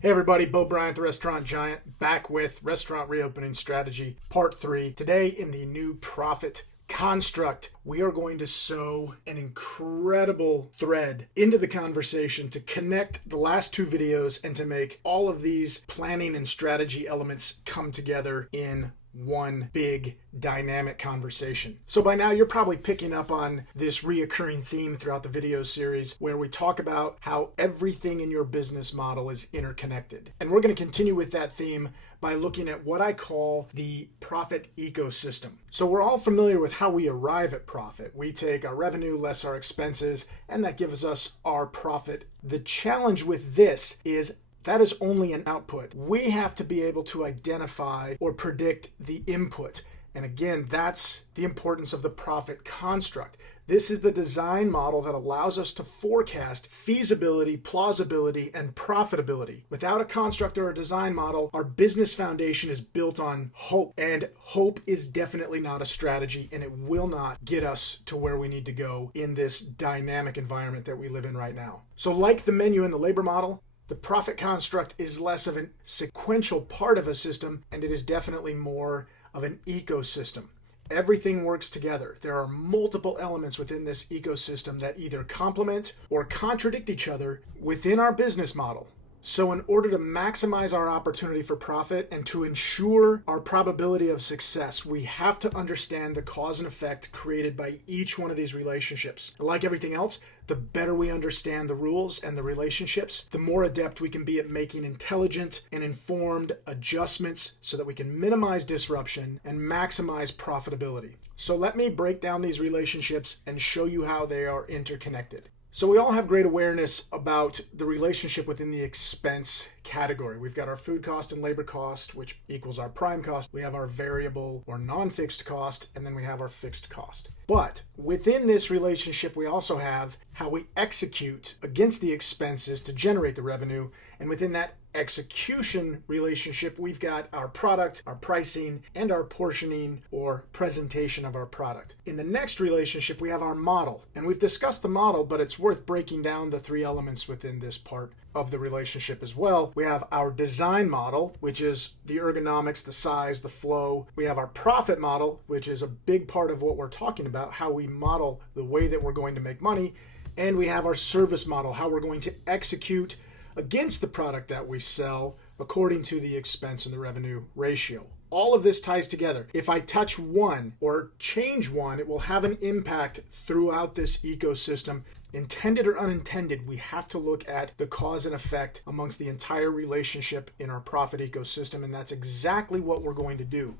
Hey everybody, Bryant, the Restaurant Giant, back with Restaurant Reopening Strategy, Part 3. Today in the new profit construct, we are going to sew an incredible thread into the conversation to connect the last two videos and to make all of these planning and strategy elements come together in one big dynamic conversation. So by now you're probably picking up on this reoccurring theme throughout the video series where we talk about how everything in your business model is interconnected. And we're going to continue with that theme by looking at what I call the profit ecosystem. So we're all familiar with how we arrive at profit. We take our revenue less our expenses, and that gives us our profit. The challenge with this is that is only an output. We have to be able to identify or predict the input. And again, that's the importance of the profit construct. This is the design model that allows us to forecast feasibility, plausibility, and profitability. Without a construct or a design model, our business foundation is built on hope. And hope is definitely not a strategy, and it will not get us to where we need to go in this dynamic environment that we live in right now. So like the menu and the labor model, the profit construct is less of a sequential part of a system, and it is definitely more of an ecosystem. Everything works together. There are multiple elements within this ecosystem that either complement or contradict each other within our business model. So in order to maximize our opportunity for profit and to ensure our probability of success, we have to understand the cause and effect created by each one of these relationships. Like everything else, the better we understand the rules and the relationships, the more adept we can be at making intelligent and informed adjustments so that we can minimize disruption and maximize profitability. So let me break down these relationships and show you how they are interconnected. So we all have great awareness about the relationship within the expense category. We've got our food cost and labor cost, which equals our prime cost. We have our variable or non-fixed cost, and then we have our fixed cost. But within this relationship, we also have how we execute against the expenses to generate the revenue. And within that execution relationship, we've got our product, our pricing, and our portioning or presentation of our product. In the next relationship, we have our model. And we've discussed the model, but it's worth breaking down the three elements within this part of the relationship as well. We have our design model, which is the ergonomics, the size, the flow. We have our profit model, which is a big part of what we're talking about, how we model the way that we're going to make money. And we have our service model, how we're going to execute against the product that we sell according to the expense and the revenue ratio. All of this ties together. If I touch one or change one, it will have an impact throughout this ecosystem. Intended or unintended, we have to look at the cause and effect amongst the entire relationship in our profit ecosystem, and that's exactly what we're going to do.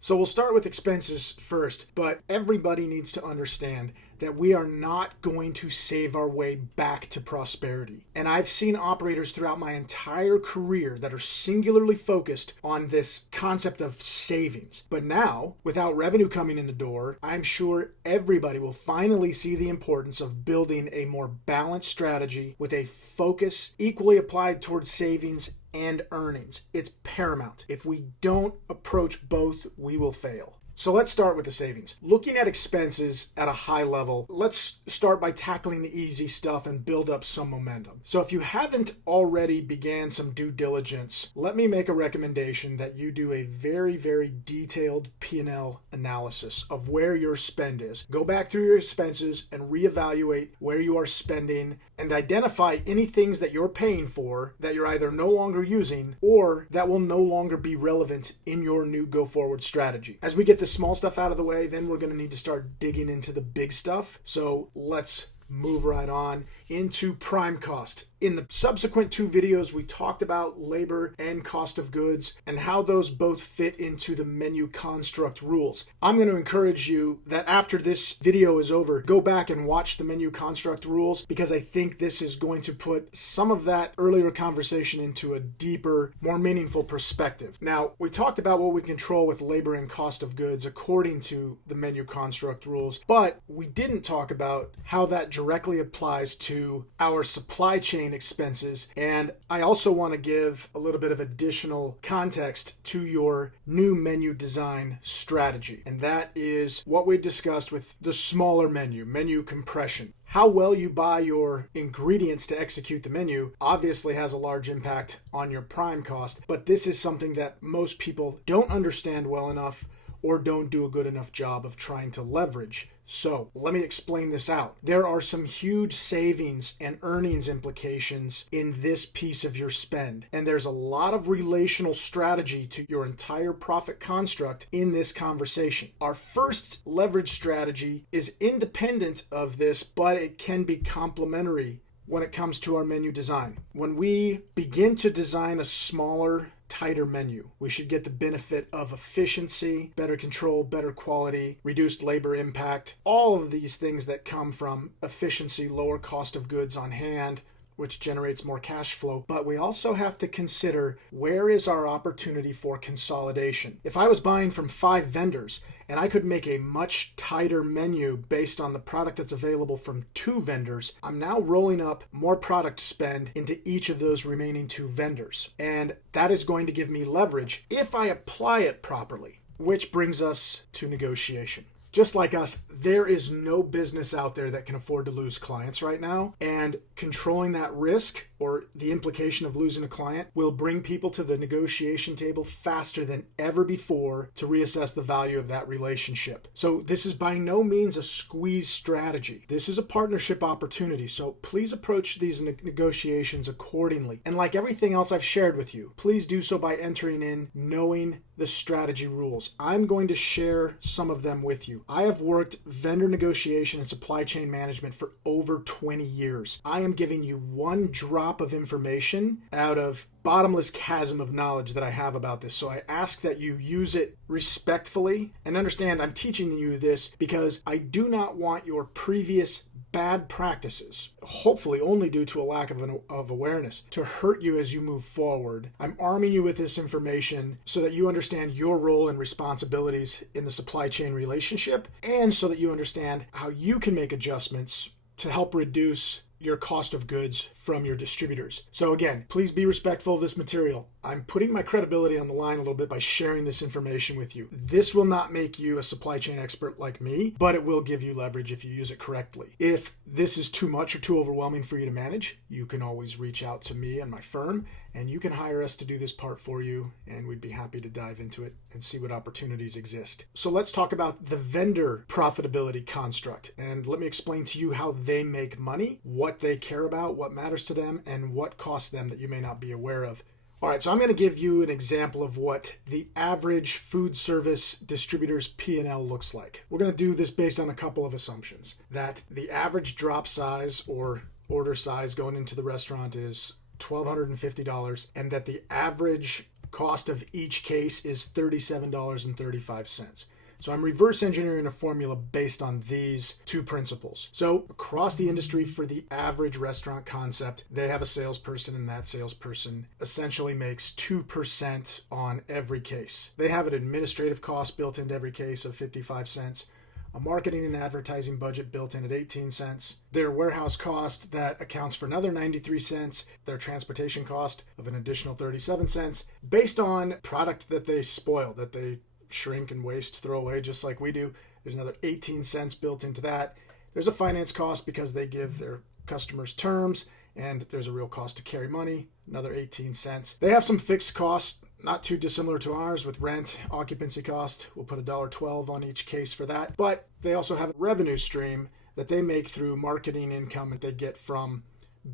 So we'll start with expenses first, but everybody needs to understand that we are not going to save our way back to prosperity. And I've seen operators throughout my entire career that are singularly focused on this concept of savings. But now, without revenue coming in the door, I'm sure everybody will finally see the importance of building a more balanced strategy with a focus equally applied towards savings and earnings. It's paramount. If we don't approach both, we will fail. So let's start with the savings. Looking at expenses at a high level, let's start by tackling the easy stuff and build up some momentum. So if you haven't already began some due diligence, let me make a recommendation that you do a very, very detailed P&L analysis of where your spend is. Go back through your expenses and reevaluate where you are spending and identify any things that you're paying for that you're either no longer using or that will no longer be relevant in your new go-forward strategy. As we get the small stuff out of the way, then we're going to need to start digging into the big stuff. So let's move right on into prime cost. In the subsequent two videos, we talked about labor and cost of goods and how those both fit into the menu construct rules. I'm going to encourage you that after this video is over, go back and watch the menu construct rules because I think this is going to put some of that earlier conversation into a deeper, more meaningful perspective. Now, we talked about what we control with labor and cost of goods according to the menu construct rules, but we didn't talk about how that directly applies to our supply chain expenses. And I also want to give a little bit of additional context to your new menu design strategy. And that is what we discussed with the smaller menu compression. How well you buy your ingredients to execute the menu obviously has a large impact on your prime cost, but this is something that most people don't understand well enough or don't do a good enough job of trying to leverage. So let me explain this out. There are some huge savings and earnings implications in this piece of your spend. And there's a lot of relational strategy to your entire profit construct in this conversation. Our first leverage strategy is independent of this, but it can be complementary when it comes to our menu design. When we begin to design a smaller, tighter menu, we should get the benefit of efficiency, better control, better quality, reduced labor impact, all of these things that come from efficiency, lower cost of goods on hand, which generates more cash flow. But we also have to consider, where is our opportunity for consolidation? If I was buying from 5 vendors and I could make a much tighter menu based on the product that's available from 2 vendors, I'm now rolling up more product spend into each of those remaining 2 vendors. And that is going to give me leverage if I apply it properly, which brings us to negotiation. Just like us, there is no business out there that can afford to lose clients right now, and controlling that risk or the implication of losing a client will bring people to the negotiation table faster than ever before to reassess the value of that relationship. So this is by no means a squeeze strategy. This is a partnership opportunity. So please approach these negotiations accordingly. And like everything else I've shared with you, please do so by entering in knowing the strategy rules. I'm going to share some of them with you. I have worked vendor negotiation and supply chain management for over 20 years. I am giving you one drop of information out of bottomless chasm of knowledge that I have about this. So I ask that you use it respectfully and understand I'm teaching you this because I do not want your previous bad practices, hopefully only due to a lack of awareness, to hurt you as you move forward. I'm arming you with this information so that you understand your role and responsibilities in the supply chain relationship, and so that you understand how you can make adjustments to help reduce your cost of goods from your distributors. So again, please be respectful of this material. I'm putting my credibility on the line a little bit by sharing this information with you. This will not make you a supply chain expert like me, but it will give you leverage if you use it correctly. If this is too much or too overwhelming for you to manage, you can always reach out to me and my firm, and you can hire us to do this part for you, and we'd be happy to dive into it and see what opportunities exist. So let's talk about the vendor profitability construct, and let me explain to you how they make money, what they care about, what matters to them, and what costs them that you may not be aware of. All right, so I'm going to give you an example of what the average food service distributor's P&L looks like. We're going to do this based on a couple of assumptions. That the average drop size or order size going into the restaurant is $1,250, and that the average cost of each case is $37.35. So I'm reverse engineering a formula based on these 2 principles. So across the industry, for the average restaurant concept, they have a salesperson, and that salesperson essentially makes 2% on every case. They have an administrative cost built into every case of 55 cents, a marketing and advertising budget built in at 18 cents, their warehouse cost that accounts for another 93 cents, their transportation cost of an additional 37 cents, based on product that they spoil, that they shrink and waste, throw away just like we do. There's another 18 cents built into that. There's a finance cost because they give their customers terms, and there's a real cost to carry money, another 18 cents. They have some fixed costs, not too dissimilar to ours, with rent, occupancy cost. We'll put $1.12 on each case for that. But they also have a revenue stream that they make through marketing income that they get from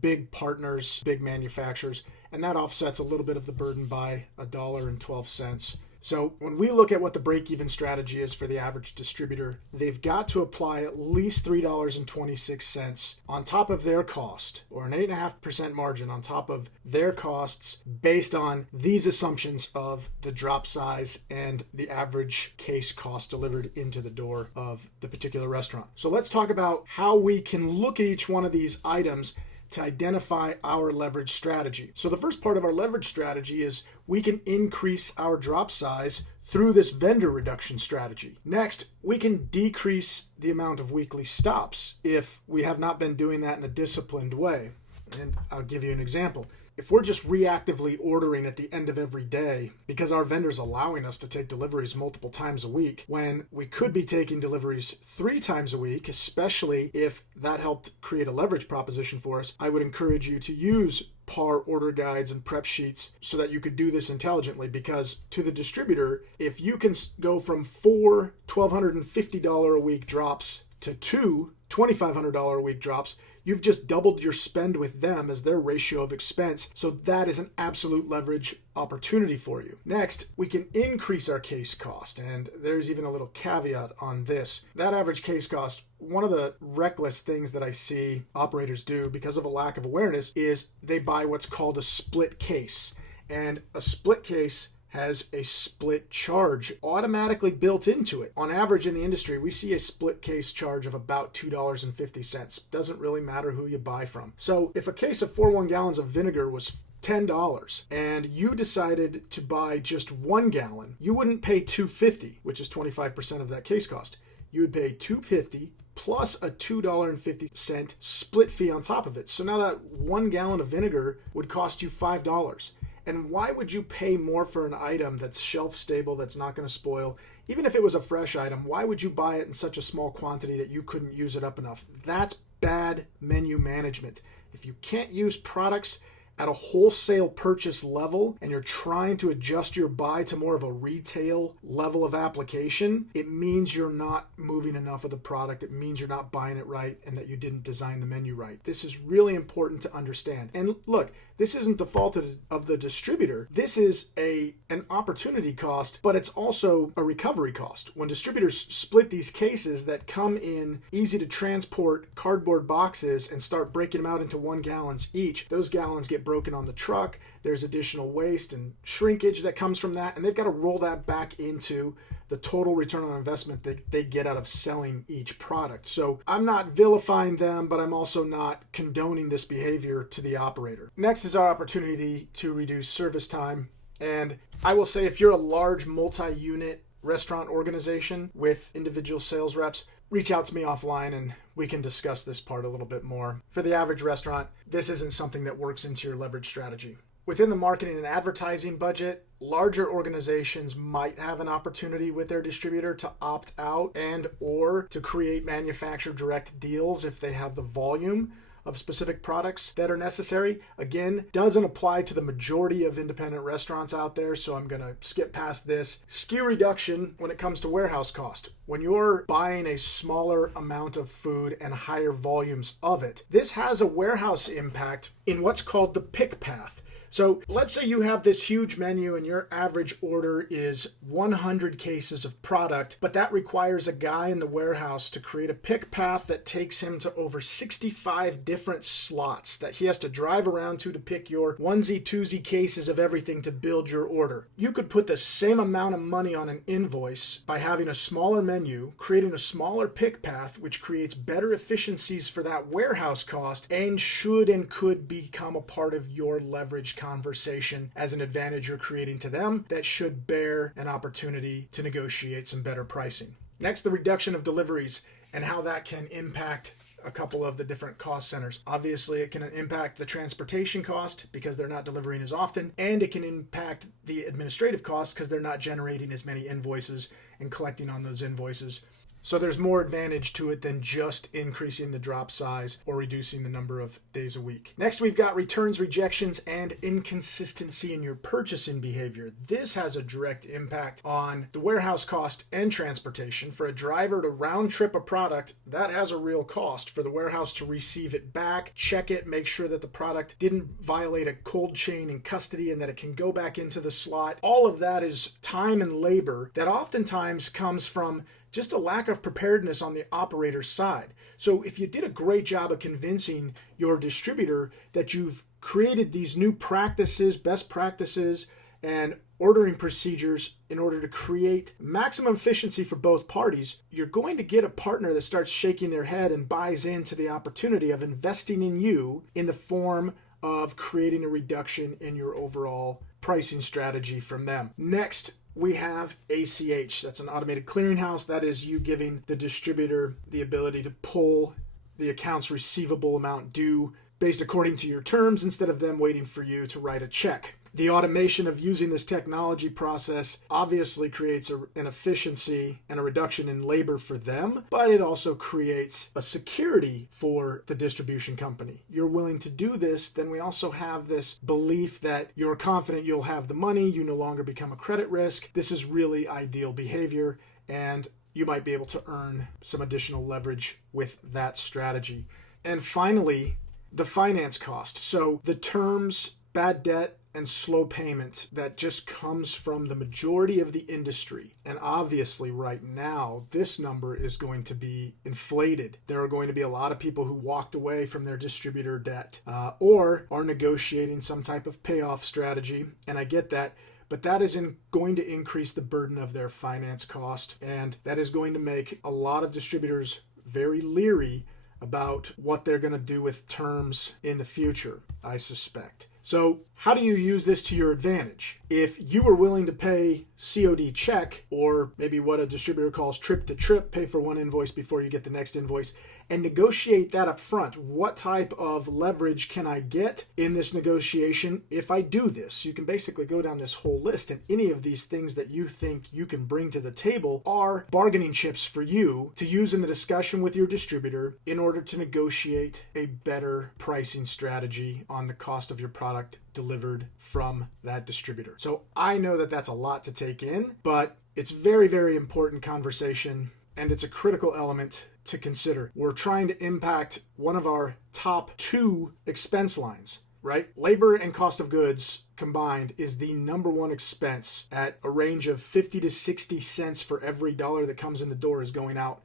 big partners, big manufacturers, and that offsets a little bit of the burden by $1.12. So when we look at what the break-even strategy is for the average distributor, they've got to apply at least $3.26 on top of their cost, or an 8.5% margin on top of their costs, based on these assumptions of the drop size and the average case cost delivered into the door of the particular restaurant. So let's talk about how we can look at each one of these items to identify our leverage strategy. So the first part of our leverage strategy is we can increase our drop size through this vendor reduction strategy. Next, we can decrease the amount of weekly stops if we have not been doing that in a disciplined way. And I'll give you an example. if we're just reactively ordering at the end of every day because our vendor's allowing us to take deliveries multiple times a week, when we could be taking deliveries 3 times a week, especially if that helped create a leverage proposition for us, I would encourage you to use PAR order guides and prep sheets so that you could do this intelligently, because to the distributor, if you can go from 4 $1,250 a week drops to 2 $2,500 a week drops, you've just doubled your spend with them as their ratio of expense. So that is an absolute leverage opportunity for you. Next, we can increase our case cost. And there's even a little caveat on this. That average case cost, one of the reckless things that I see operators do because of a lack of awareness is they buy what's called a split case. And a split case has a split charge automatically built into it. On average in the industry, we see a split case charge of about $2.50. Doesn't really matter who you buy from. So if a case of 4 gallons of vinegar was $10 and you decided to buy just 1 gallon, you wouldn't pay $2.50, which is 25% of that case cost. You would pay $2.50 plus a $2.50 split fee on top of it. So now that 1 gallon of vinegar would cost you $5. And why would you pay more for an item that's shelf stable, that's not going to spoil? Even if it was a fresh item, why would you buy it in such a small quantity that you couldn't use it up enough? That's bad menu management. If you can't use products at a wholesale purchase level and you're trying to adjust your buy to more of a retail level of application, it means you're not moving enough of the product. It means you're not buying it right and that you didn't design the menu right. This is really important to understand. And look, this isn't the fault of the distributor. This is an opportunity cost, but it's also a recovery cost. When distributors split these cases that come in easy to transport cardboard boxes and start breaking them out into 1 gallons each, those gallons get broken on the truck. There's additional waste and shrinkage that comes from that, and they've got to roll that back into the total return on investment that they get out of selling each product. So I'm not vilifying them, but I'm also not condoning this behavior to the operator. Next is our opportunity to reduce service time. And I will say, if you're a large multi-unit restaurant organization with individual sales reps, reach out to me offline and we can discuss this part a little bit more. For the average restaurant, this isn't something that works into your leverage strategy. Within the marketing and advertising budget, larger organizations might have an opportunity with their distributor to opt out and or to create manufacturer direct deals if they have the volume of specific products that are necessary. Again, doesn't apply to the majority of independent restaurants out there, so I'm going to skip past this. SKU reduction when it comes to warehouse cost. When you're buying a smaller amount of food and higher volumes of it, this has a warehouse impact in what's called the pick path. So let's say you have this huge menu and your average order is 100 cases of product, but that requires a guy in the warehouse to create a pick path that takes him to over 65 different slots that he has to drive around to pick your onesie, twosie cases of everything to build your order. You could put the same amount of money on an invoice by having a smaller menu, creating a smaller pick path, which creates better efficiencies for that warehouse cost and should and could become a part of your leverage conversation as an advantage you're creating to them that should bear an opportunity to negotiate some better pricing. Next, the reduction of deliveries and how that can impact a couple of the different cost centers. Obviously, it can impact the transportation cost because they're not delivering as often, and it can impact the administrative costs because they're not generating as many invoices and collecting on those invoices. So there's more advantage to it than just increasing the drop size or reducing the number of days a week. Next, we've got returns, rejections, and inconsistency in your purchasing behavior. This has a direct impact on the warehouse cost and transportation. For a driver to round trip a product, that has a real cost. For the warehouse to receive it back, check it, make sure that the product didn't violate a cold chain in custody and that it can go back into the slot. All of that is time and labor that oftentimes comes from just a lack of preparedness on the operator's side. So if you did a great job of convincing your distributor that you've created these new practices, best practices, and ordering procedures in order to create maximum efficiency for both parties, you're going to get a partner that starts shaking their head and buys into the opportunity of investing in you in the form of creating a reduction in your overall pricing strategy from them. Next, we have ACH. That's an automated clearinghouse. That is you giving the distributor the ability to pull the accounts receivable amount due based according to your terms instead of them waiting for you to write a check. The automation of using this technology process obviously creates an efficiency and a reduction in labor for them, but it also creates a security for the distribution company. You're willing to do this, then we also have this belief that you're confident you'll have the money, you no longer become a credit risk. This is really ideal behavior, and you might be able to earn some additional leverage with that strategy. And finally, the finance cost. So the terms, bad debt, and slow payment that just comes from the majority of the industry. And obviously right now, this number is going to be inflated. There are going to be a lot of people who walked away from their distributor debt or are negotiating some type of payoff strategy. And I get that. But that is going to increase the burden of their finance cost. And that is going to make a lot of distributors very leery about what they're going to do with terms in the future, I suspect. So how do you use this to your advantage? If you are willing to pay COD check, or maybe what a distributor calls trip to trip, pay for one invoice before you get the next invoice, and negotiate that up front. What type of leverage can I get in this negotiation if I do this? You can basically go down this whole list, and any of these things that you think you can bring to the table are bargaining chips for you to use in the discussion with your distributor in order to negotiate a better pricing strategy on the cost of your product delivered from that distributor. So I know that that's a lot to take in, but it's very, very important conversation, and it's a critical element to consider. We're trying to impact one of our top 2 expense lines, right? Labor and cost of goods combined is the number 1 expense at a range of 50 to 60 cents for every dollar that comes in the door is going out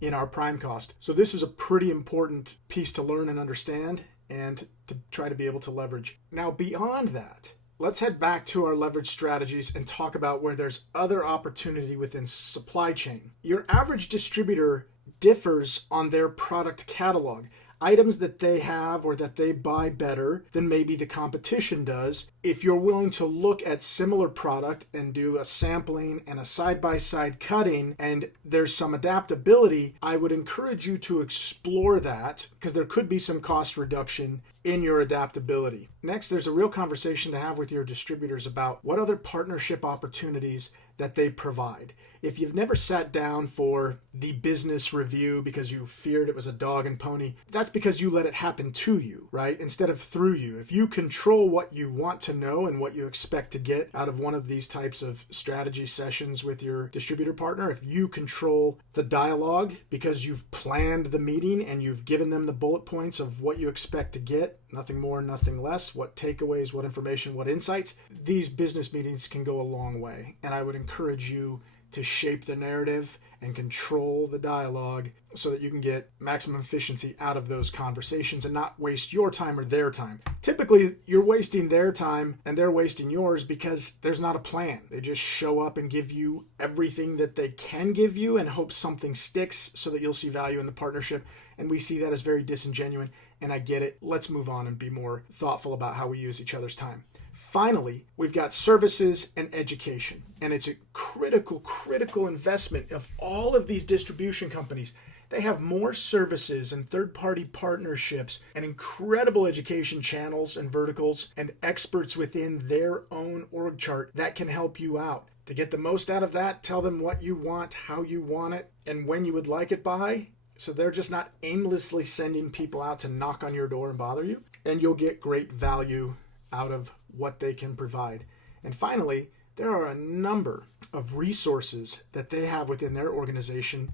in our prime cost. So this is a pretty important piece to learn and understand and to try to be able to leverage. Now, beyond that, let's head back to our leverage strategies and talk about where there's other opportunity within supply chain. Your average distributor differs on their product catalog. Items that they have or that they buy better than maybe the competition does. If you're willing to look at similar product and do a sampling and a side-by-side cutting and there's some adaptability, I would encourage you to explore that because there could be some cost reduction in your adaptability. Next, there's a real conversation to have with your distributors about what other partnership opportunities that they provide. If you've never sat down for the business review because you feared it was a dog and pony, that's because you let it happen to you, right? Instead of through you. If you control what you want to know and what you expect to get out of one of these types of strategy sessions with your distributor partner, if you control the dialogue because you've planned the meeting and you've given them the bullet points of what you expect to get, nothing more, nothing less, what takeaways, what information, what insights, these business meetings can go a long way. And I would encourage you to shape the narrative and control the dialogue so that you can get maximum efficiency out of those conversations and not waste your time or their time. Typically, you're wasting their time and they're wasting yours because there's not a plan. They just show up and give you everything that they can give you and hope something sticks so that you'll see value in the partnership. And we see that as very disingenuous, and I get it. Let's move on and be more thoughtful about how we use each other's time. Finally, we've got services and education, and it's a critical investment of all of these distribution companies. They have more services and third-party partnerships and incredible education channels and verticals and experts within their own org chart that can help you out. To get the most out of that, tell them what you want, how you want it, and when you would like it by, so they're just not aimlessly sending people out to knock on your door and bother you, and you'll get great value out of what they can provide. And finally, there are a number of resources that they have within their organization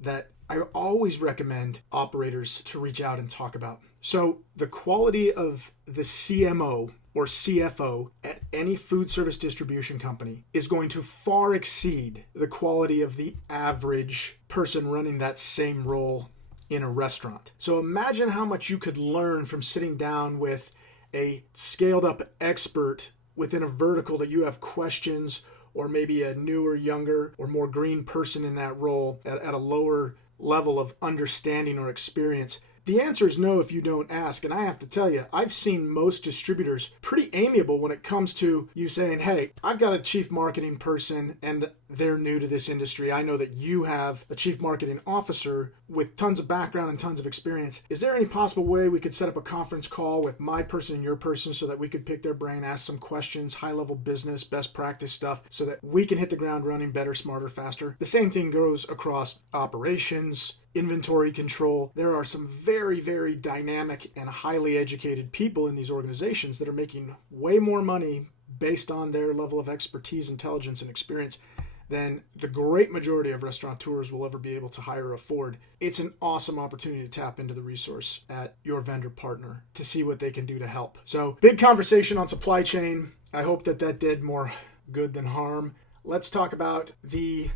that I always recommend operators to reach out and talk about. So the quality of the CMO or CFO at any food service distribution company is going to far exceed the quality of the average person running that same role in a restaurant. So imagine how much you could learn from sitting down with a scaled up expert within a vertical that you have questions, or maybe a newer, younger, or more green person in that role at a lower level of understanding or experience. The answer is no if you don't ask. And I have to tell you, I've seen most distributors pretty amiable when it comes to you saying, hey, I've got a chief marketing person and they're new to this industry. I know that you have a chief marketing officer with tons of background and tons of experience. Is there any possible way we could set up a conference call with my person and your person so that we could pick their brain, ask some questions, high-level business, best practice stuff, so that we can hit the ground running better, smarter, faster? The same thing goes across operations, inventory control. There are some very, very dynamic and highly educated people in these organizations that are making way more money based on their level of expertise, intelligence, and experience than the great majority of restaurateurs will ever be able to hire or afford. It's an awesome opportunity to tap into the resource at your vendor partner to see what they can do to help. So, big conversation on supply chain. I hope that did more good than harm. Let's talk about the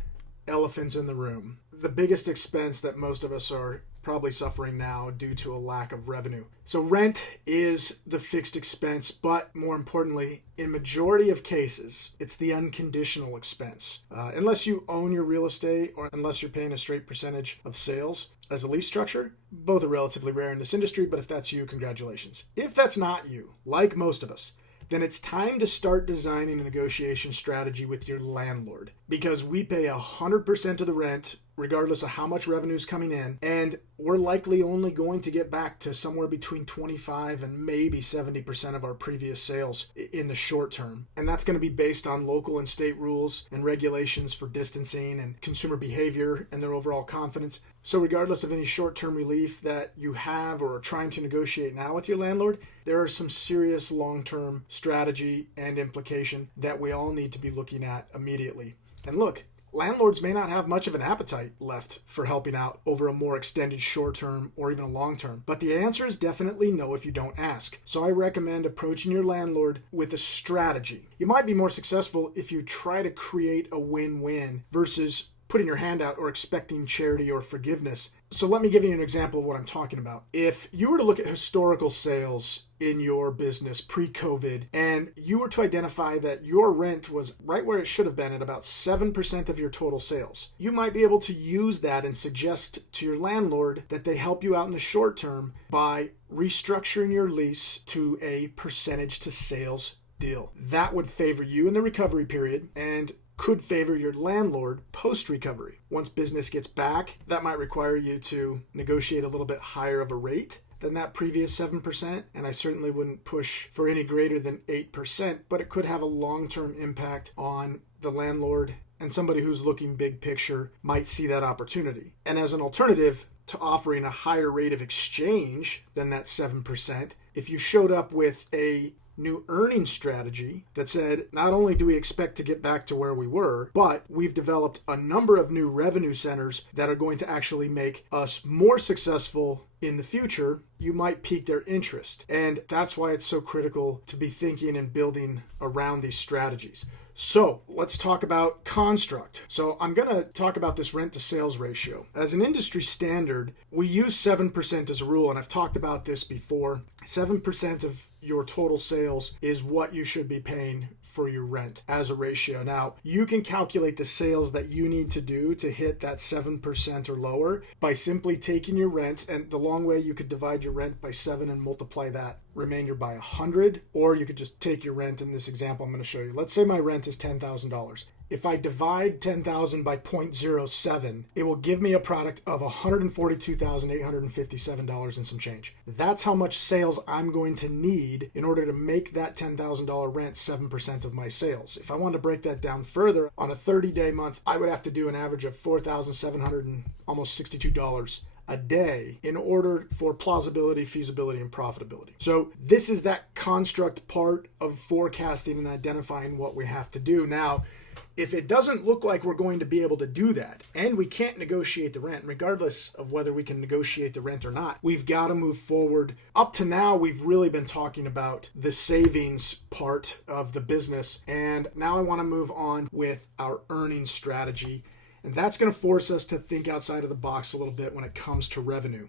elephants in the room. The biggest expense that most of us are probably suffering now due to a lack of revenue. So rent is the fixed expense, but more importantly, in majority of cases, it's the unconditional expense. Unless you own your real estate or unless you're paying a straight percentage of sales as a lease structure, both are relatively rare in this industry, but if that's you, congratulations. If that's not you, like most of us, then it's time to start designing a negotiation strategy with your landlord, because we pay 100% of the rent regardless of how much revenue is coming in, and we're likely only going to get back to somewhere between 25 and maybe 70% of our previous sales in the short term. And that's going to be based on local and state rules and regulations for distancing and consumer behavior and their overall confidence. So regardless of any short-term relief that you have or are trying to negotiate now with your landlord, there are some serious long-term strategy and implication that we all need to be looking at immediately. And look, landlords may not have much of an appetite left for helping out over a more extended short-term or even a long-term, but the answer is definitely no if you don't ask. So I recommend approaching your landlord with a strategy. You might be more successful if you try to create a win-win versus putting your hand out or expecting charity or forgiveness. So let me give you an example of what I'm talking about. If you were to look at historical sales in your business pre-COVID, and you were to identify that your rent was right where it should have been at about 7% of your total sales, you might be able to use that and suggest to your landlord that they help you out in the short term by restructuring your lease to a percentage to sales deal. That would favor you in the recovery period and could favor your landlord post-recovery. Once business gets back, that might require you to negotiate a little bit higher of a rate than that previous 7%, and I certainly wouldn't push for any greater than 8%, but it could have a long-term impact on the landlord, and somebody who's looking big picture might see that opportunity. And as an alternative to offering a higher rate of exchange than that 7%, if you showed up with a new earnings strategy that said, not only do we expect to get back to where we were, but we've developed a number of new revenue centers that are going to actually make us more successful in the future, you might pique their interest. And that's why it's so critical to be thinking and building around these strategies. So let's talk about construct. So I'm going to talk about this rent to sales ratio. As an industry standard, we use 7% as a rule, and I've talked about this before. 7% of your total sales is what you should be paying for your rent as a ratio. Now, you can calculate the sales that you need to do to hit that 7% or lower by simply taking your rent, and the long way you could divide your rent by 7 and multiply that remainder by 100, or you could just take your rent in this example I'm going to show you. Let's say my rent is $10,000. If I divide 10,000 by 0.07, it will give me a product of $142,857 and some change. That's how much sales I'm going to need in order to make that $10,000 rent 7% of my sales. If I want to break that down further, on a 30-day month, I would have to do an average of $4,700 and almost $62 a day in order for plausibility, feasibility, and profitability. So this is that construct part of forecasting and identifying what we have to do. Now, if it doesn't look like we're going to be able to do that, and we can't negotiate the rent, regardless of whether we can negotiate the rent or not, we've got to move forward. Up to now, we've really been talking about the savings part of the business, and now I want to move on with our earnings strategy, and that's going to force us to think outside of the box a little bit when it comes to revenue.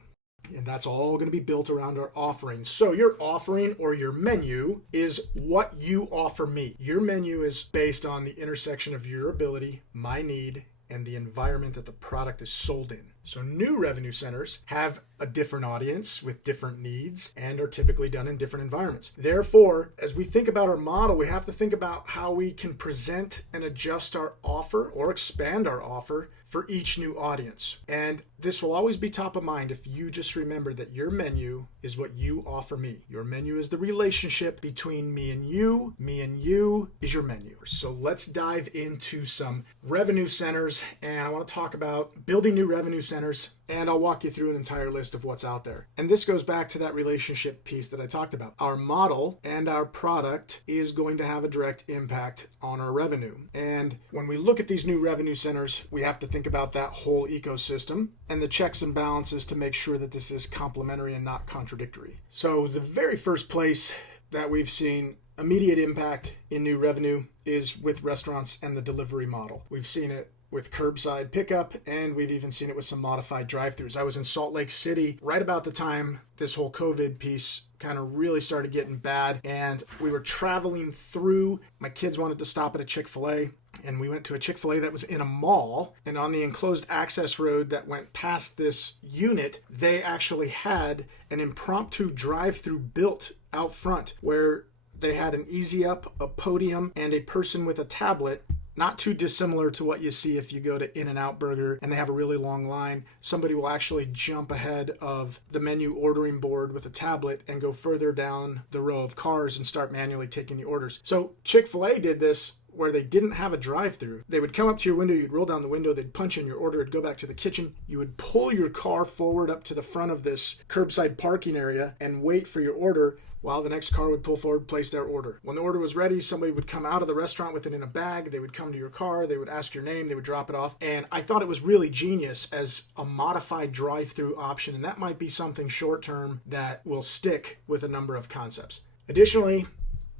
And that's all going to be built around our offerings. So your offering or your menu is what you offer me. Your menu is based on the intersection of your ability, my need, and the environment that the product is sold in. So new revenue centers have a different audience with different needs and are typically done in different environments. Therefore, as we think about our model, we have to think about how we can present and adjust our offer or expand our offer for each new audience. And this will always be top of mind if you just remember that your menu is what you offer me. Your menu is the relationship between me and you. Me and you is your menu. So let's dive into some revenue centers, and I want to talk about building new revenue centers, and I'll walk you through an entire list of what's out there. And this goes back to that relationship piece that I talked about. Our model and our product is going to have a direct impact on our revenue. And when we look at these new revenue centers, we have to think about that whole ecosystem and the checks and balances to make sure that this is complementary and not contradictory. So the very first place that we've seen immediate impact in new revenue is with restaurants and the delivery model. We've seen it with curbside pickup, and we've even seen it with some modified drive-thrus. I was in Salt Lake City right about the time this whole COVID piece kind of really started getting bad, and we were traveling through. My kids wanted to stop at a Chick-fil-A, and we went to a Chick-fil-A that was in a mall, and on the enclosed access road that went past this unit, they actually had an impromptu drive-thru built out front where they had an easy up, a podium, and a person with a tablet. Not too dissimilar to what you see if you go to In-N-Out Burger and they have a really long line. Somebody will actually jump ahead of the menu ordering board with a tablet and go further down the row of cars and start manually taking the orders. So Chick-fil-A did this where they didn't have a drive-thru. They would come up to your window, you'd roll down the window, they'd punch in your order, it'd go back to the kitchen. You would pull your car forward up to the front of this curbside parking area and wait for your order while the next car would pull forward, place their order. When the order was ready, somebody would come out of the restaurant with it in a bag. They would come to your car, they would ask your name, they would drop it off. And I thought it was really genius as a modified drive-thru option. And that might be something short-term that will stick with a number of concepts. Additionally,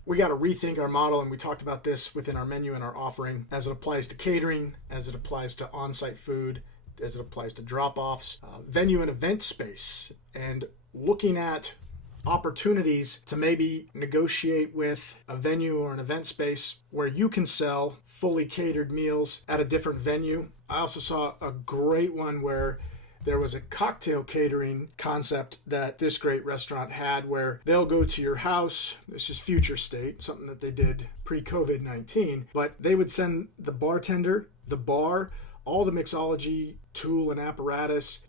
we got to rethink our model, and we talked about this within our menu and our offering as it applies to catering, as it applies to on-site food, as it applies to drop-offs, venue and event space, and looking at opportunities to maybe negotiate with a venue or an event space where you can sell fully catered meals at a different venue. I also saw a great one where there was a cocktail catering concept that this great restaurant had where they'll go to your house. This is future state, something that they did pre-COVID-19, but they would send the bartender, the bar, all the mixology tool and apparatus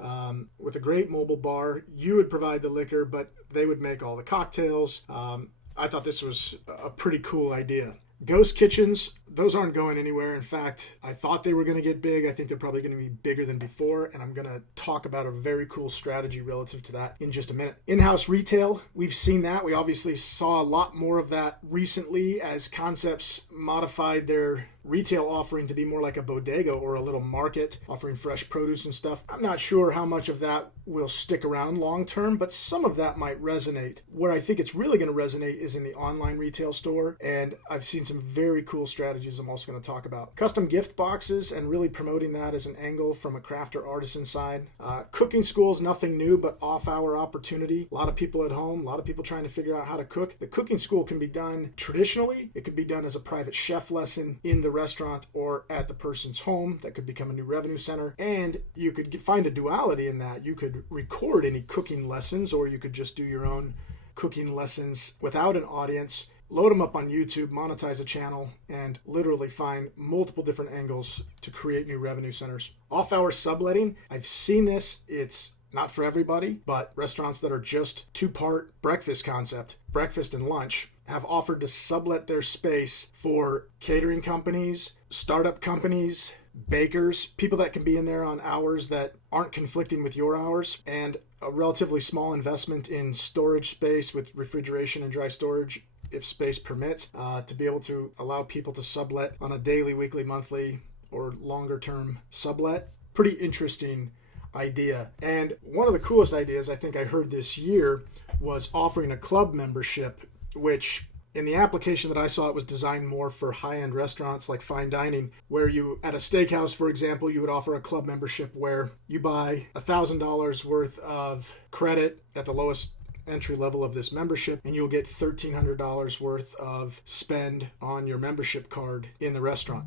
with a great mobile bar. You would provide the liquor, but they would make all the cocktails. I thought this was a pretty cool idea. Ghost kitchens, those aren't going anywhere. In fact, I thought they were going to get big. I think they're probably going to be bigger than before, and I'm going to talk about a very cool strategy relative to that in just a minute. In-house retail, we've seen that. We obviously saw a lot more of that recently as concepts modified their retail offering to be more like a bodega or a little market offering fresh produce and stuff. I'm not sure how much of that will stick around long term, but some of that might resonate. Where I think it's really going to resonate is in the online retail store, and I've seen some very cool strategies I'm also going to talk about. Custom gift boxes and really promoting that as an angle from a craft or artisan side. Cooking schools, nothing new, but off-hour opportunity. A lot of people at home, a lot of people trying to figure out how to cook. The cooking school can be done traditionally. It could be done as a private chef lesson in the restaurant or at the person's home. That could become a new revenue center. And you could find a duality in that. You could record any cooking lessons, or you could just do your own cooking lessons without an audience, load them up on YouTube, monetize a channel, and literally find multiple different angles to create new revenue centers. Off-hour subletting, I've seen this. It's not for everybody, but restaurants that are just two-part breakfast concept, breakfast and lunch, have offered to sublet their space for catering companies, startup companies, bakers, people that can be in there on hours that aren't conflicting with your hours, and a relatively small investment in storage space with refrigeration and dry storage, if space permits, to be able to allow people to sublet on a daily, weekly, monthly, or longer term sublet. Pretty interesting idea. And one of the coolest ideas I think I heard this year was offering a club membership, which in the application that I saw, it was designed more for high-end restaurants like fine dining, where you, at a steakhouse, for example, you would offer a club membership where you buy $1,000 worth of credit at the lowest entry level of this membership, and you'll get $1,300 worth of spend on your membership card in the restaurant.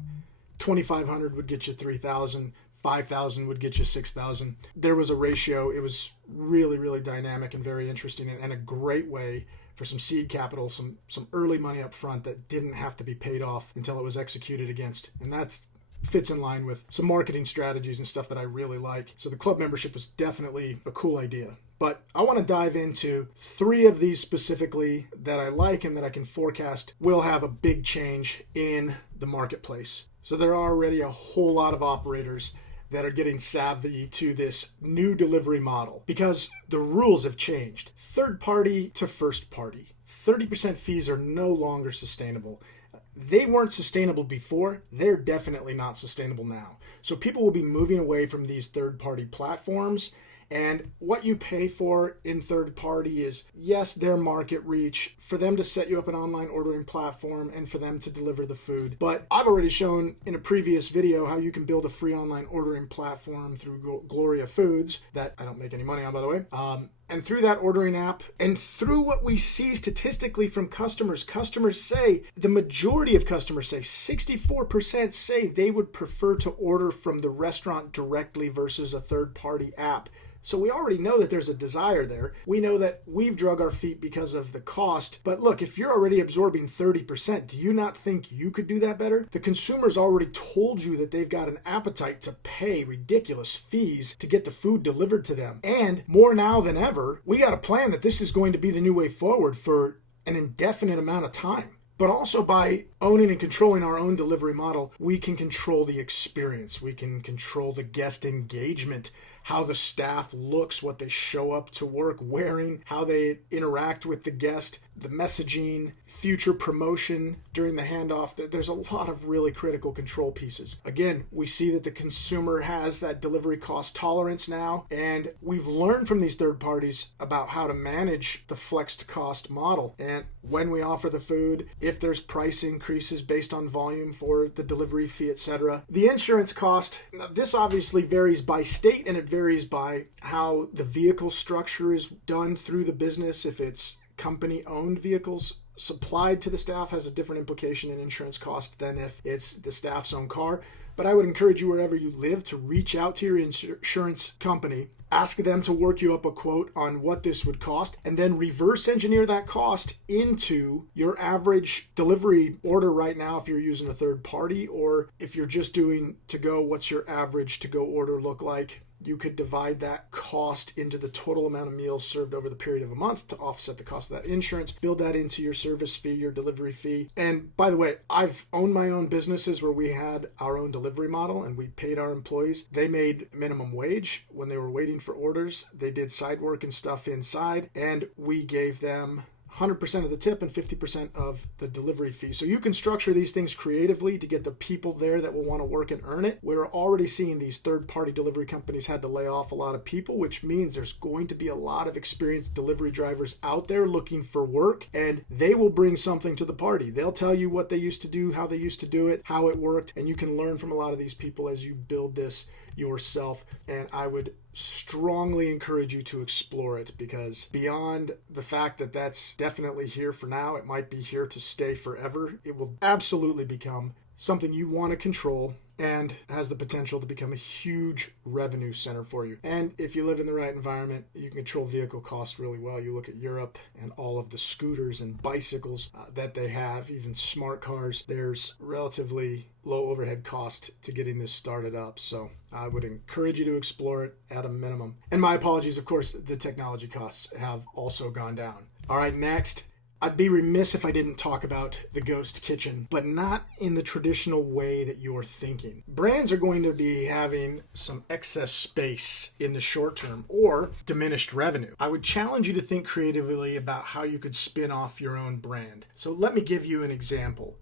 $2,500 would get you $3,000. 5,000 would get you 6,000. There was a ratio. It was really, really dynamic and very interesting, and a great way for some seed capital, some early money up front that didn't have to be paid off until it was executed against. And that's fits in line with some marketing strategies and stuff that I really like. So the club membership was definitely a cool idea. But I want to dive into 3 of these specifically that I like and that I can forecast will have a big change in the marketplace. So there are already a whole lot of operators that are getting savvy to this new delivery model because the rules have changed. Third party to first party. 30% fees are no longer sustainable. They weren't sustainable before. They're definitely not sustainable now. So people will be moving away from these third-party platforms. And what you pay for in third party is, yes, their market reach, for them to set you up an online ordering platform and for them to deliver the food. But I've already shown in a previous video how you can build a free online ordering platform through Gloria Foods that I don't make any money on, by the way. And through that ordering app and through what we see statistically from customers say, the majority of customers say, 64% say they would prefer to order from the restaurant directly versus a third-party app. So we already know that there's a desire there. We know that we've drug our feet because of the cost. But look, if you're already absorbing 30%, do you not think you could do that better? The consumer's already told you that they've got an appetite to pay ridiculous fees to get the food delivered to them. And more now than ever, we got a plan that this is going to be the new way forward for an indefinite amount of time. But also by owning and controlling our own delivery model, we can control the experience. We can control the guest engagement, how the staff looks, what they show up to work wearing, how they interact with the guest, the messaging, future promotion during the handoff. There's a lot of really critical control pieces. Again, we see that the consumer has that delivery cost tolerance now, and we've learned from these third parties about how to manage the flexed cost model. And when we offer the food, if there's price increases based on volume for the delivery fee, etc. The insurance cost, this obviously varies by state and it varies by how the vehicle structure is done through the business. If it's company-owned vehicles supplied to the staff has a different implication in insurance cost than if it's the staff's own car. But I would encourage you wherever you live to reach out to your insurance company, ask them to work you up a quote on what this would cost, and then reverse engineer that cost into your average delivery order right now if you're using a third party, or if you're just doing to-go, what's your average to-go order look like? You could divide that cost into the total amount of meals served over the period of a month to offset the cost of that insurance, build that into your service fee, your delivery fee. And by the way, I've owned my own businesses where we had our own delivery model and we paid our employees. They made minimum wage when they were waiting for orders. They did side work and stuff inside, and we gave them 100% of the tip and 50% of the delivery fee. So you can structure these things creatively to get the people there that will want to work and earn it. We're already seeing these third-party delivery companies had to lay off a lot of people, which means there's going to be a lot of experienced delivery drivers out there looking for work, and they will bring something to the party. They'll tell you what they used to do, how they used to do it, how it worked, and you can learn from a lot of these people as you build this yourself. And I would strongly encourage you to explore it, because beyond the fact that that's definitely here for now, it might be here to stay forever. It will absolutely become something you want to control and has the potential to become a huge revenue center for you. And if you live in the right environment, you can control vehicle costs really well. You look at Europe and all of the scooters and bicycles that they have, even smart cars. There's relatively low overhead cost to getting this started up. So I would encourage you to explore it at a minimum. And my apologies, of course, the technology costs have also gone down. All right, next. I'd be remiss if I didn't talk about the ghost kitchen, but not in the traditional way that you're thinking. Brands are going to be having some excess space in the short term or diminished revenue. I would challenge you to think creatively about how you could spin off your own brand. So let me give you an example.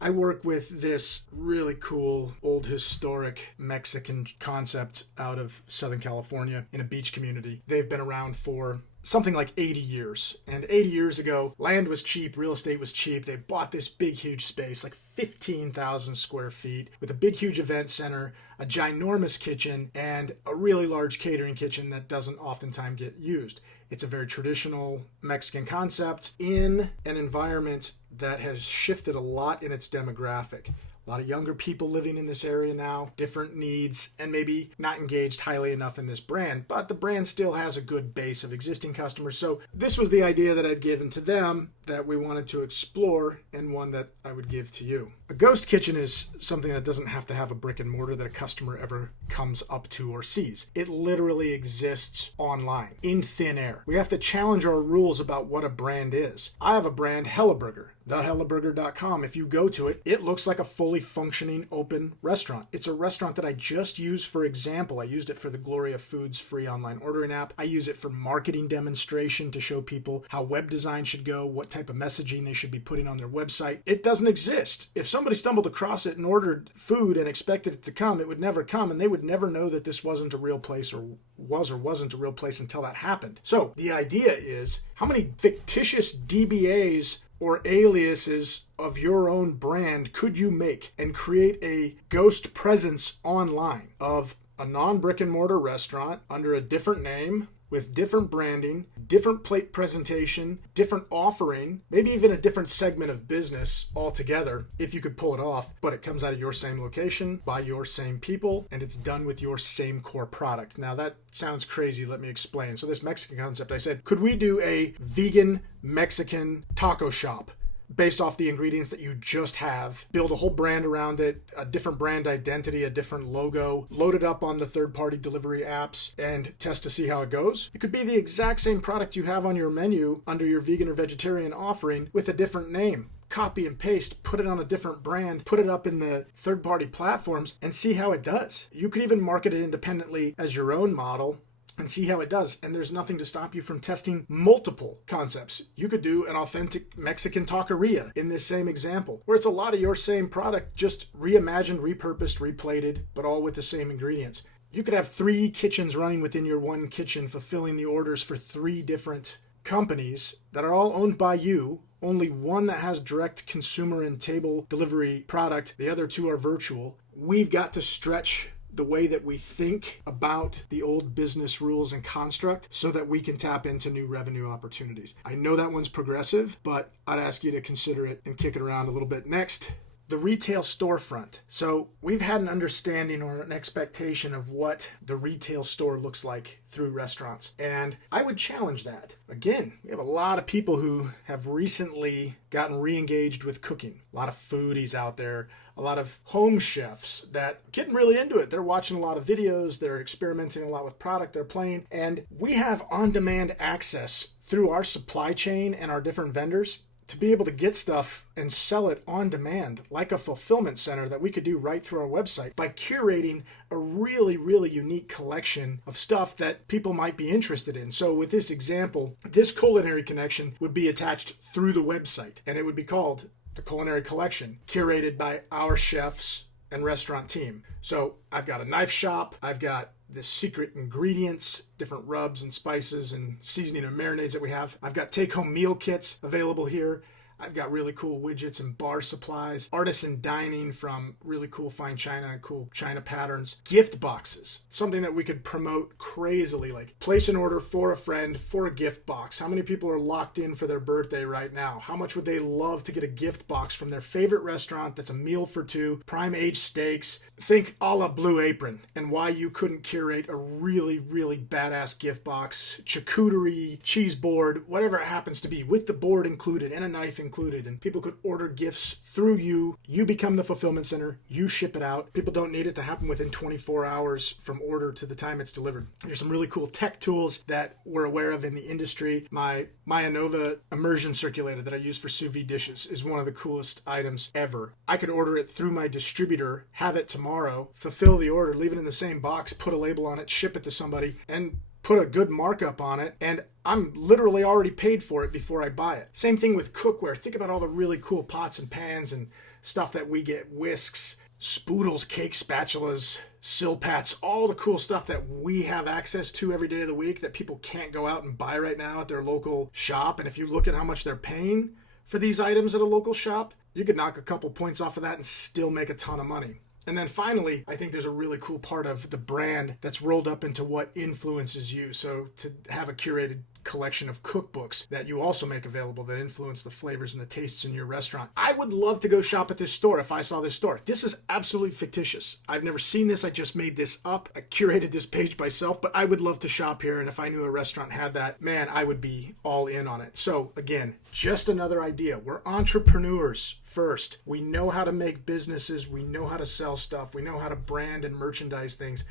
I work with this really cool old historic Mexican concept out of Southern California in a beach community. They've been around for something like 80 years. And 80 years ago, land was cheap, real estate was cheap. They bought this big, huge space, like 15,000 square feet, with a big, huge event center, a ginormous kitchen, and a really large catering kitchen that doesn't oftentimes get used. It's a very traditional Mexican concept in an environment that has shifted a lot in its demographic. A lot of younger people living in this area now, different needs, and maybe not engaged highly enough in this brand, but the brand still has a good base of existing customers. So this was the idea that I'd given to them that we wanted to explore, and one that I would give to you. A ghost kitchen is something that doesn't have to have a brick and mortar that a customer ever comes up to or sees. It literally exists online, in thin air. We have to challenge our rules about what a brand is. I have a brand, Hellaburger, thehellaburger.com. If you go to it, it looks like a fully functioning open restaurant. It's a restaurant that I just used for example. I used it for the Gloria Foods free online ordering app. I use it for marketing demonstration to show people how web design should go, what type of messaging they should be putting on their website. It doesn't exist. If somebody stumbled across it and ordered food and expected it to come, it would never come, and they would never know that this wasn't a real place or wasn't a real place until that happened. So the idea is, how many fictitious DBAs or aliases of your own brand could you make and create a ghost presence online of a non-brick and mortar restaurant under a different name, with different branding, different plate presentation, different offering, maybe even a different segment of business altogether, if you could pull it off, but it comes out of your same location, by your same people, and it's done with your same core product. Now that sounds crazy, let me explain. So this Mexican concept, I said, could we do a vegan Mexican taco shop based off the ingredients that you just have, build a whole brand around it, a different brand identity, a different logo, load it up on the third-party delivery apps, and test to see how it goes? It could be the exact same product you have on your menu under your vegan or vegetarian offering with a different name. Copy and paste, put it on a different brand, put it up in the third-party platforms, and see how it does. You could even market it independently as your own model and see how it does. And there's nothing to stop you from testing multiple concepts. You could do an authentic Mexican taqueria in this same example, where it's a lot of your same product, just reimagined, repurposed, replated, but all with the same ingredients. You could have 3 kitchens running within your one kitchen, fulfilling the orders for 3 different companies that are all owned by you. Only one that has direct consumer and table delivery product. The other 2 are virtual. We've got to stretch the way that we think about the old business rules and construct so that we can tap into new revenue opportunities. I know that one's progressive, but I'd ask you to consider it and kick it around a little bit. Next, the retail storefront. So we've had an understanding or an expectation of what the retail store looks like through restaurants. And I would challenge that. Again, we have a lot of people who have recently gotten re-engaged with cooking. A lot of foodies out there, a lot of home chefs that getting really into it. They're watching a lot of videos, they're experimenting a lot with product, they're playing, and we have on-demand access through our supply chain and our different vendors to be able to get stuff and sell it on demand like a fulfillment center that we could do right through our website by curating a really, really unique collection of stuff that people might be interested in. So with this example, this culinary connection would be attached through the website, and it would be called the Culinary Collection, curated by our chefs and restaurant team. So I've got a knife shop, I've got the secret ingredients, different rubs and spices and seasoning and marinades that we have. I've got take-home meal kits available here. I've got really cool widgets and bar supplies, artisan dining from really cool fine china and cool china patterns, gift boxes, something that we could promote crazily, like place an order for a friend for a gift box. How many people are locked in for their birthday right now? How much would they love to get a gift box from their favorite restaurant that's a meal for 2, prime aged steaks? Think a la Blue Apron, and why you couldn't curate a really, really badass gift box, charcuterie, cheese board, whatever it happens to be, with the board included and a knife included, and people could order gifts through you. You become the fulfillment center, you ship it out. People don't need it to happen within 24 hours from order to the time it's delivered. There's some really cool tech tools that we're aware of in the industry. My Nova immersion circulator that I use for sous vide dishes is one of the coolest items ever. I could order it through my distributor, have it tomorrow, fulfill the order, leave it in the same box, put a label on it, ship it to somebody, and put a good markup on it, and I'm literally already paid for it before I buy it. Same thing with cookware. Think about all the really cool pots and pans and stuff that we get, whisks, spoodles, cake spatulas, silpats, all the cool stuff that we have access to every day of the week that people can't go out and buy right now at their local shop. And if you look at how much they're paying for these items at a local shop, you could knock a couple points off of that and still make a ton of money. And then finally, I think there's a really cool part of the brand that's rolled up into what influences you. So to have a curated collection of cookbooks that you also make available that influence the flavors and the tastes in your restaurant. I would love to go shop at this store if I saw this store. This is absolutely fictitious. I've never seen this. I just made this up. I curated this page myself, but I would love to shop here. And if I knew a restaurant had that, man, I would be all in on it. So again, just another idea. We're entrepreneurs first. We know how to make businesses. We know how to sell stuff. We know how to brand and merchandise things.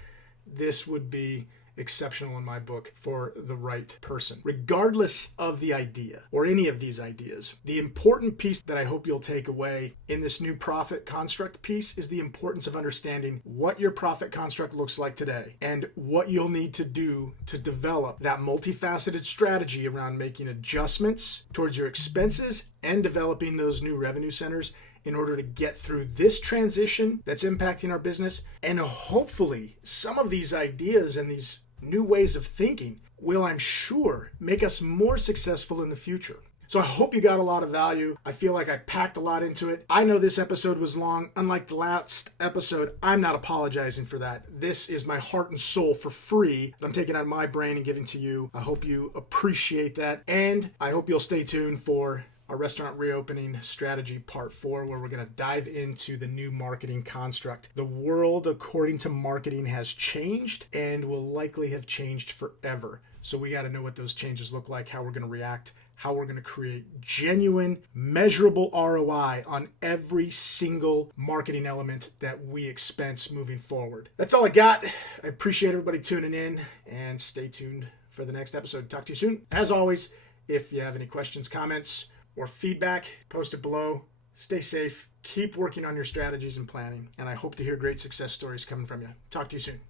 This would be exceptional in my book for the right person. Regardless of the idea or any of these ideas, the important piece that I hope you'll take away in this new profit construct piece is the importance of understanding what your profit construct looks like today and what you'll need to do to develop that multifaceted strategy around making adjustments towards your expenses and developing those new revenue centers in order to get through this transition that's impacting our business. And hopefully some of these ideas and these new ways of thinking will, I'm sure, make us more successful in the future. So I hope you got a lot of value. I feel like I packed a lot into it. I know this episode was long. Unlike the last episode, I'm not apologizing for that. This is my heart and soul for free that I'm taking out of my brain and giving to you. I hope you appreciate that. And I hope you'll stay tuned for our restaurant reopening strategy part 4, where we're going to dive into the new marketing construct. The world, according to marketing, has changed and will likely have changed forever. So we got to know what those changes look like, how we're going to react, how we're going to create genuine, measurable ROI on every single marketing element that we expense moving forward. That's all I got. I appreciate everybody tuning in, and stay tuned for the next episode. Talk to you soon. As always, if you have any questions, comments, or feedback, post it below. Stay safe. Keep working on your strategies and planning. And I hope to hear great success stories coming from you. Talk to you soon.